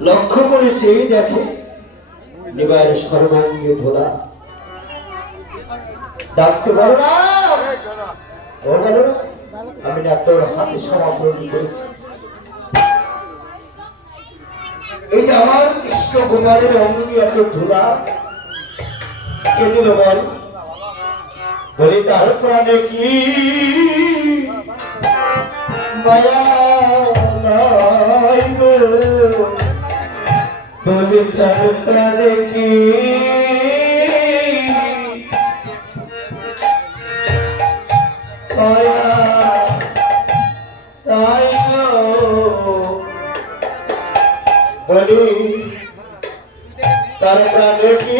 লক্ষ্য করে চেয়ে দেখে। নিবায়ের সর্বাঙ্গে ধোলা। ডাকছে, বলো না। ও বলো না। আমি না তোর হাতে সমাপন করেছি। এই যে আমার কৃষ্ণ কুমারের অঙ্গি এত ধুলা, কে দিল বল? বলি, তার প্রাণে কি? মায়া নাই গো। বলি তার কি? বলি তার প্রাণে কি?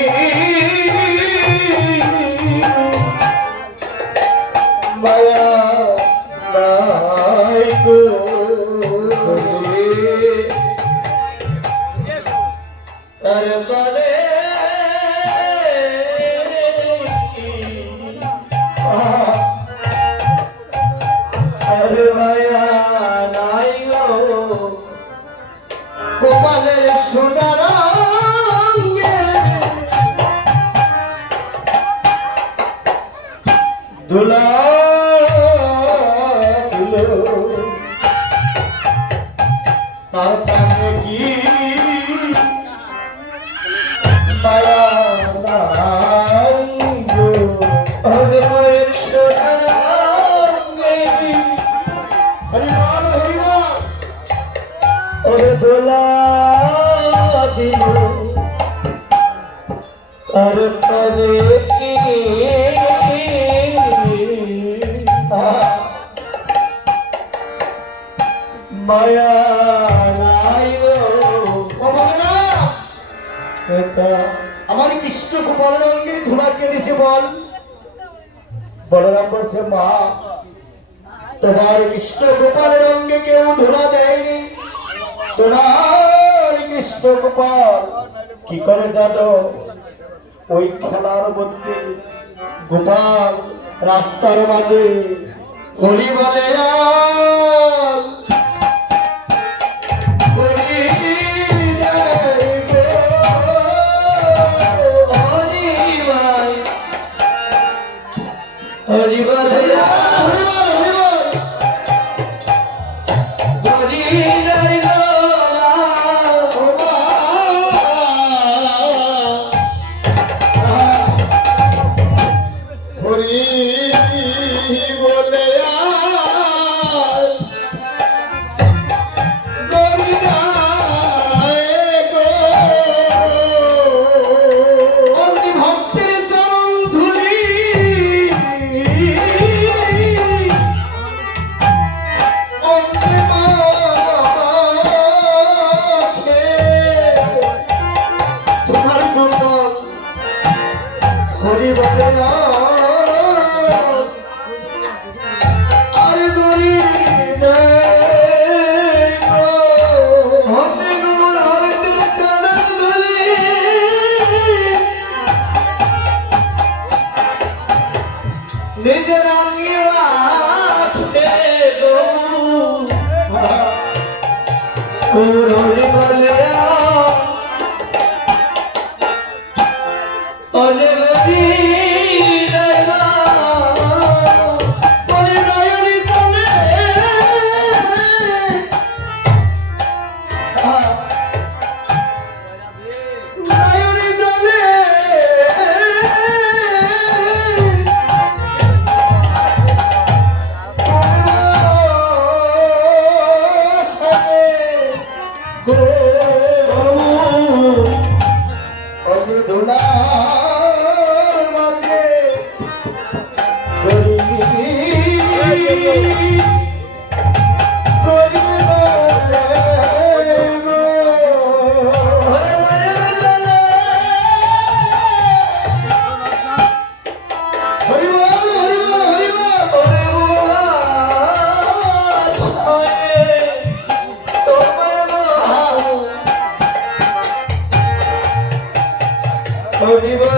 মায়া গোপালের সোনার দুলো তার ওরে দোলা দিল। আর পরে কি? মায়া নাই আমার কৃষ্ণ বলরামকে ধুলা কে দিছে বল? বলরাম বলছে মা তোমার কৃষ্ণ গোপালের অঙ্গে কেউ ধুলা কি করে জানো ওই খেলার মধ্যে গোপাল রাস্তার মাঝে হরি বলে হরি বল, হরি বল, হরি আর গরি নিজের হরি বলে অনগরি দেখা vivo